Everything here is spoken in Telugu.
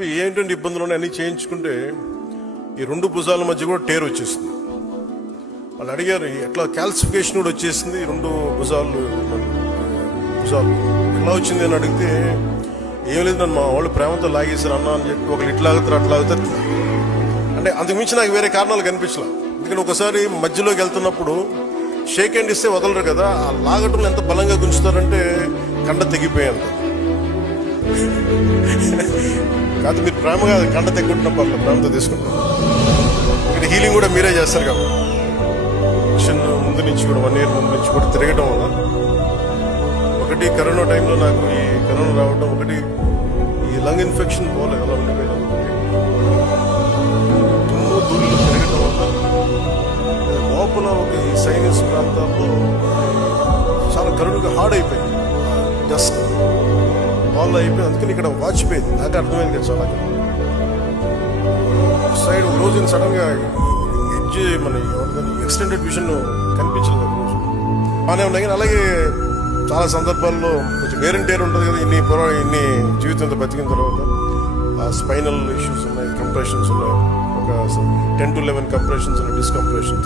చెప్పి ఏంటంటే ఇబ్బందులు ఉన్నాయి అన్నీ చేయించుకుంటే ఈ రెండు భుజాల మధ్య కూడా టేర్ వచ్చేసింది. వాళ్ళు అడిగారు ఎట్లా క్యాల్సిఫికేషన్ కూడా వచ్చేసింది ఈ రెండు భుజాలు ఎలా వచ్చింది అని అడిగితే ఏం లేదు, నన్ను మా వాళ్ళు ప్రేమతో లాగేశారు అన్న అని చెప్పి ఒకళ్ళు ఇట్లా ఆగుతారు అట్లా ఆగుతారు. అంటే అంతకుమించి నాకు వేరే కారణాలు కనిపించలే. ఎందుకంటే ఒకసారి మధ్యలోకి వెళ్తున్నప్పుడు షేక్ హ్యాండ్ ఇస్తే వదలరు కదా, ఆ లాగటంలో ఎంత బలంగా గుంచుతారంటే కండ తెగిపోయేంత. కాదు మీరు ప్రేమగా కండ తెగ్గుంటున్న పర్లేదు, ప్రేమతో తీసుకుంటాం. ఇక్కడ హీలింగ్ కూడా మీరే చేస్తారు కదా. చిన్న ముందు నుంచి కూడా 1 year ముందు నుంచి కూడా తిరగటం వల్ల ఒకటి కరోనా టైంలో నాకు ఈ కరోనా రావడం, ఒకటి ఈ లంగ్ ఇన్ఫెక్షన్ పోలే అలా ఉండిపోయినా దూరంలో తిరగటం వల్ల లోపల ఒక ఈ సైనస్ ప్రాంతాల్లో చాలా కరుడుగా హార్డ్ అయిపోయింది, డస్ట్ వాళ్ళు అయిపోయింది. అందుకని ఇక్కడ వాచిపోయింది. నాకు అర్థమైంది కదా చాలా సైడ్ ఒక రోజు సడన్ గా ఎడ్జ్ మన ఎక్స్టెండెడ్ విజన్ కనిపించలేదు. ఒక రోజు బాగానే ఉన్నాయి కానీ అలాగే చాలా సందర్భాల్లో కొంచెం వేర్ అండ్ టేర్ ఉంటుంది కదా. ఇన్ని జీవితంతో బతికిన తర్వాత స్పైనల్ ఇష్యూస్ ఉన్నాయి, కంప్రెషన్స్ ఉన్నాయి, ఒక 10 to 11 కంప్రెషన్స్ ఉన్నాయి, డిస్కంప్రెషన్స్.